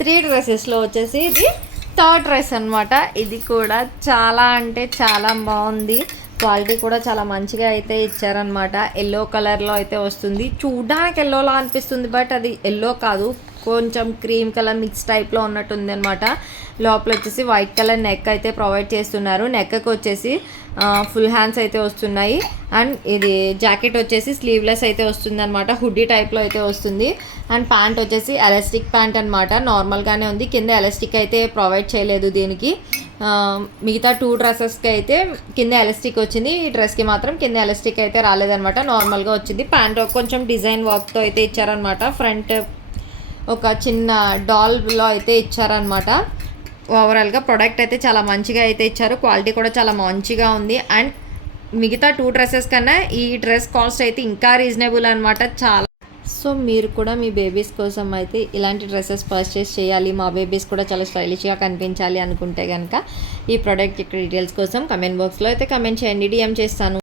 3 డ్రెస్సెస్లో వచ్చేసి ఇది third dress అనమాట. ఇది కూడా చాలా అంటే చాలా బాగుంది. క్వాలిటీ కూడా చాలా మంచిగా అయితే ఇచ్చారనమాట. ఎల్లో కలర్లో అయితే వస్తుంది. చూడడానికి ఎల్లోలా అనిపిస్తుంది, బట్ అది ఎల్లో కాదు, కొంచెం క్రీమ్ కలర్ మిక్స్ టైప్లో ఉన్నట్టుంది అనమాట. లోపల వచ్చేసి వైట్ కలర్ నెక్ అయితే ప్రొవైడ్ చేస్తున్నారు. నెక్కి వచ్చేసి ఫుల్ హ్యాండ్స్ అయితే వస్తున్నాయి. అండ్ ఇది జాకెట్ వచ్చేసి స్లీవ్లెస్ అయితే వస్తుంది అనమాట. హుడ్డీ టైప్లో అయితే వస్తుంది. అండ్ ప్యాంట్ వచ్చేసి ఎలాస్టిక్ ప్యాంట్ అనమాట. నార్మల్గానే ఉంది, కింద ఎలాస్టిక్ అయితే ప్రొవైడ్ చేయలేదు దీనికి. మిగతా 2 డ్రెస్సెస్కి అయితే కింద ఎలాస్టిక్ వచ్చింది. ఈ డ్రెస్కి మాత్రం కింద ఎలాస్టిక్ అయితే రాలేదనమాట, నార్మల్గా వచ్చింది. ప్యాంట్ కొంచెం డిజైన్ వర్క్తో అయితే ఇచ్చారనమాట. ఫ్రంట్ ఒక చిన్న డాల్లో అయితే ఇచ్చారనమాట. ఓవరాల్గా ప్రోడక్ట్ అయితే చాలా మంచిగా అయితే ఇచ్చారు. క్వాలిటీ కూడా చాలా మంచిగా ఉంది. అండ్ మిగతా 2 డ్రెస్సెస్ కన్నా ఈ డ్రెస్ కాస్ట్ అయితే ఇంకా రీజనబుల్ అనమాట చాలా. సో మీరు కూడా మీ బేబీస్ కోసం అయితే ఇలాంటి డ్రెస్సెస్ పర్చేస్ చేయాలి, మా బేబీస్ కూడా చాలా స్టైలిష్గా కనిపించాలి అనుకుంటే కనుక ఈ ప్రోడక్ట్ యొక్క డీటెయిల్స్ కోసం కమెంట్ బాక్స్లో అయితే కమెంట్ చేయండి, డిఎం చేస్తాను.